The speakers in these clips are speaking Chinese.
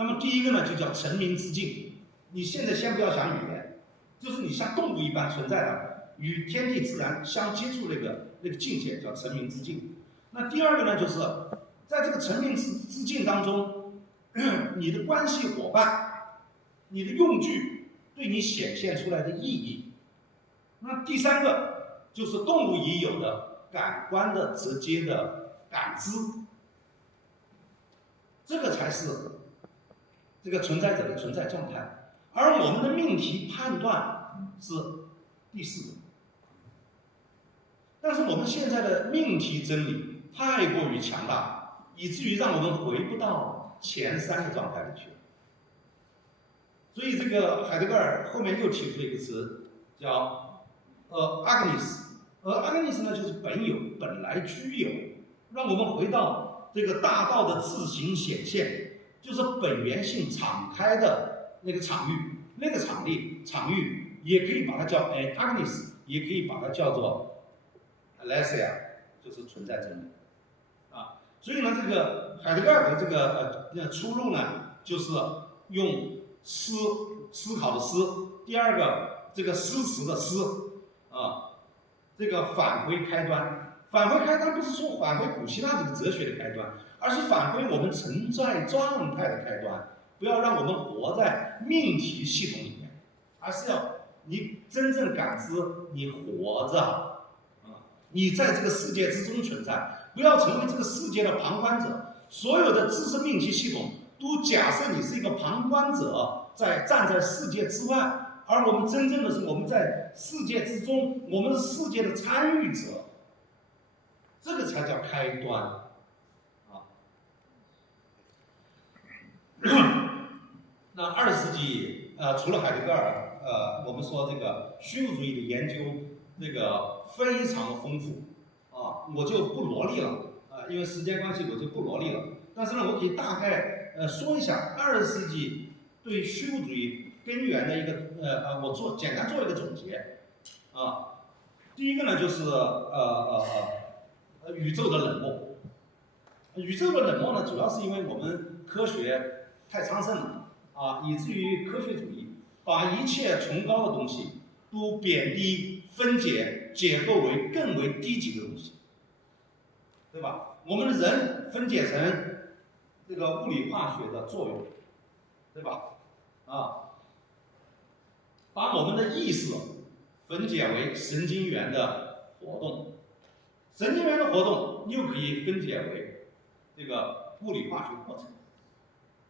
那么第一个呢，就叫成名之境。你现在先不要想语言，就是你像动物一般存在的，与天地自然相接触那个境界，叫成名之境。那第二个呢，就是在这个成名之境当中，你的关系伙伴，你的用具对你显现出来的意义。那第三个就是动物已有的感官的直接的感知，这个才是这个存在者的存在状态。而我们的命题判断是第四个。但是我们现在的命题真理太过于强大，以至于让我们回不到前三个状态里去了。所以这个海德格尔后面又提出了一个词，叫agnes。agnes 呢就是本有，本来居有，让我们回到这个大道的自行显现，就是本源性敞开的那个场域，那个场域也可以把它叫agnes， 也可以把它叫做 aletheia， 就是存在真理啊。所以呢，这个海德格尔的这个出路呢，就是用思考的思，第二个这个诗词的诗啊，这个返回开端。返回开端不是说返回古希腊这个哲学的开端，而是返回我们存在状态的开端。不要让我们活在命题系统里面，而是要你真正感知你活着啊，你在这个世界之中存在，不要成为这个世界的旁观者。所有的知识命题系统都假设你是一个旁观者，站在世界之外，而我们真正的是我们在世界之中，我们是世界的参与者，这个才叫开端啊。那20世纪除了海德格尔，我们说这个虚无主义的研究这个非常的丰富啊，我就不罗列了啊，因为时间关系我就不罗列了。但是呢，我可以大概说一下20世纪对虚无主义根源的一个我简单做一个总结啊。第一个呢就是宇宙的冷漠。宇宙的冷漠呢，主要是因为我们科学太昌盛了啊，以至于科学主义把一切崇高的东西都贬低、分解、解构为更为低级的东西，对吧？我们的人分解成这个物理化学的作用，对吧？啊，把我们的意识分解为神经元的活动，神经元的活动又可以分解为这个物理化学过程，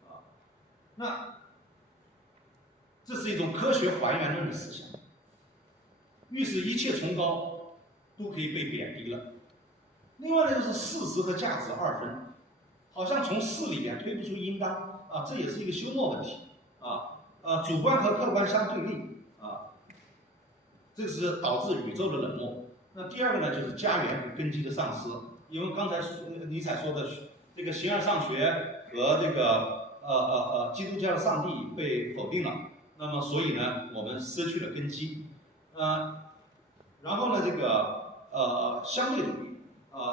啊，那这是一种科学还原论的思想，预示一切崇高都可以被贬低了。另外呢，就是事实和价值二分，好像从事里面推不出应当啊，这也是一个休谟问题啊。主观和客观相对立啊，这是导致宇宙的冷漠。那第二个呢，就是家园和根基的丧失，因为刚才尼采说的这个形而上学和这个基督教的上帝被否定了，那么所以呢，我们失去了根基。然后呢，这个相对主义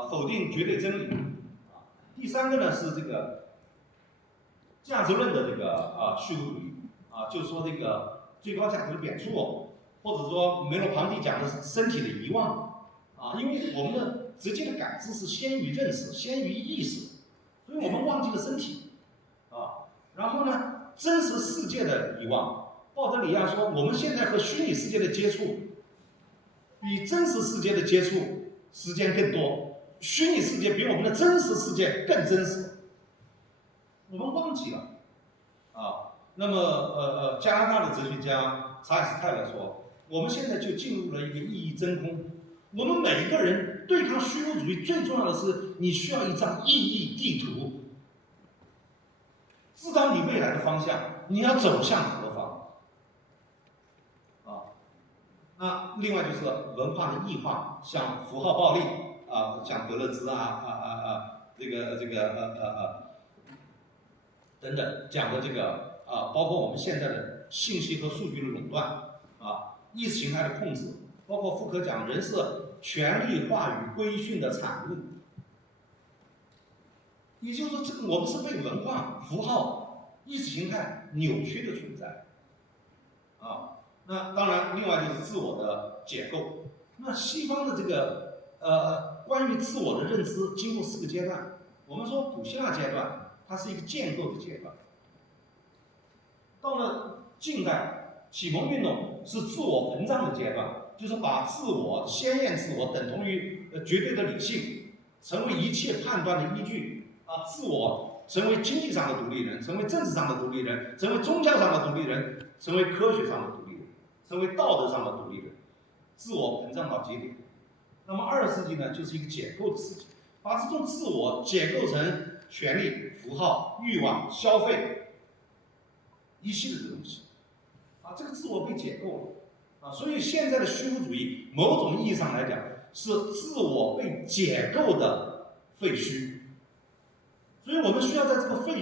否定绝对真理啊。第三个呢是这个价值论的这个虚无主义啊，就是说这个最高价值的贬黜，或者说梅洛庞蒂讲的是身体的遗忘啊，因为我们的直接的感知是先于认识，先于意识，所以我们忘记了身体啊。然后呢，真实世界的遗忘。鲍德里亚说，我们现在和虚拟世界的接触，比真实世界的接触时间更多，虚拟世界比我们的真实世界更真实，我们忘记了啊。那么加拿大的哲学家查尔斯泰勒说，我们现在就进入了一个意义真空。我们每一个人对抗虚无主义最重要的是，你需要一张意义地图，知道你未来的方向，你要走向何方啊？那另外就是文化的异化，像符号暴力啊，像德勒兹等等讲的这个包括我们现在的信息和数据的垄断啊，意识形态的控制，包括福柯讲人是权力话语规训的产物。也就是说，这个我们是被文化符号意识形态扭曲的存在。啊，那当然，另外就是自我的解构。那西方的这个关于自我的认知，经过4个阶段。我们说古希腊阶段，它是一个建构的阶段。到了近代，启蒙运动是自我膨胀的阶段，就是把自我、先验自我等同于绝对的理性，成为一切判断的依据啊，自我成为经济上的独立人，成为政治上的独立人，成为宗教上的独立人，成为科学上的独立人，成为道德上的独立人，自我膨胀到极点。那么20世纪呢，就是一个解构的世纪，把这种自我解构成权力、符号、欲望、消费一系列的东西。啊，这个自我被解构了。啊，所以现在的虚无主义，某种意义上来讲，是自我被解构的废墟。所以我们需要在这个废墟